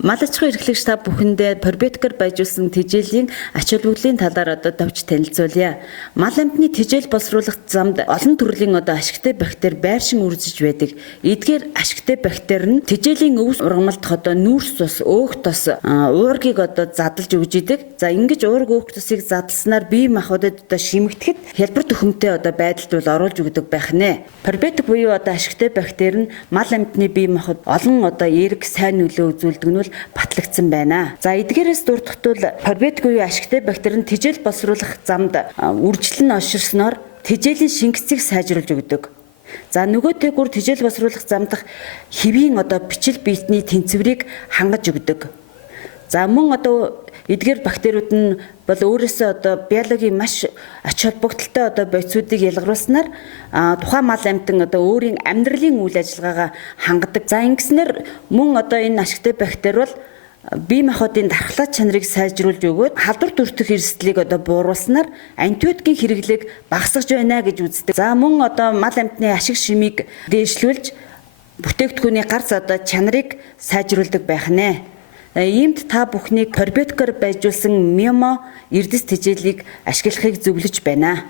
Мал аж ахуйн эрхлэгч та бүхэндээ пробиотикээр байжуулсан тэжээлийн ач холбогдлын талаар давж танилцуулъя. Мал амьтны тэжээл боловсруулах замд олон төрлийн ашигтай бактери байршин үржиж байдаг. Эдгээр ашигтай бактери нь тэжээлийн өвс ургамалдах нүүрс тус, өөх тос, уургийг задлж өгж идэг. За ингэж уург өөх тусыг задласнаар бие махбодод шимэгдэхэд хялбар төхөмтэй байдалд оруулж өгдөг байх нэ. Пробиотик буюу ашигтай бактери нь мал амьтны бие махбод олон эерэг сайн нөлөө үзүүлдэг нь батлагдсан байна. За эдгээрээс дурдахтул пробиотик буюу ашигтай бактери нь тэжээл боловсруулах замд үржилэн олширсноор тэжээлийн шингэцийг сайжруулж өгдөг. За нөгөө тэгүр тэжээл боловсруулах замдах хэвийн бичил биетний тэнцвэрийг хангаж өгдөг. За мөн эдгээр бактериуд нь бол өөрөөсөө биологийн маш ач холбогдолтой бодисуудыг ялгаруулснаар тухайн мал амьтан өөрийн амьдралын үйл ажиллагаагаа хангадаг. За ингэснээр мөн энэ ашигтай бактери бол бие махбодын дархлаа чанарыг сайжруулж өгөөд халдвар төртөх эрсдлийг бууруулснаар антибиотикийн хэрэглээг багасгаж байна гэж үздэг. За мөн мал амьтны ашиг шимийг дээшлүүлж бүтээгдэхүүний гарц чанарыг сайжруулдаг байх нэ. Иймд та бүхнийг пробиотикээр байжуулсан мимо эрдэс тэжээлийг ашиглахыг зөвлөж байна.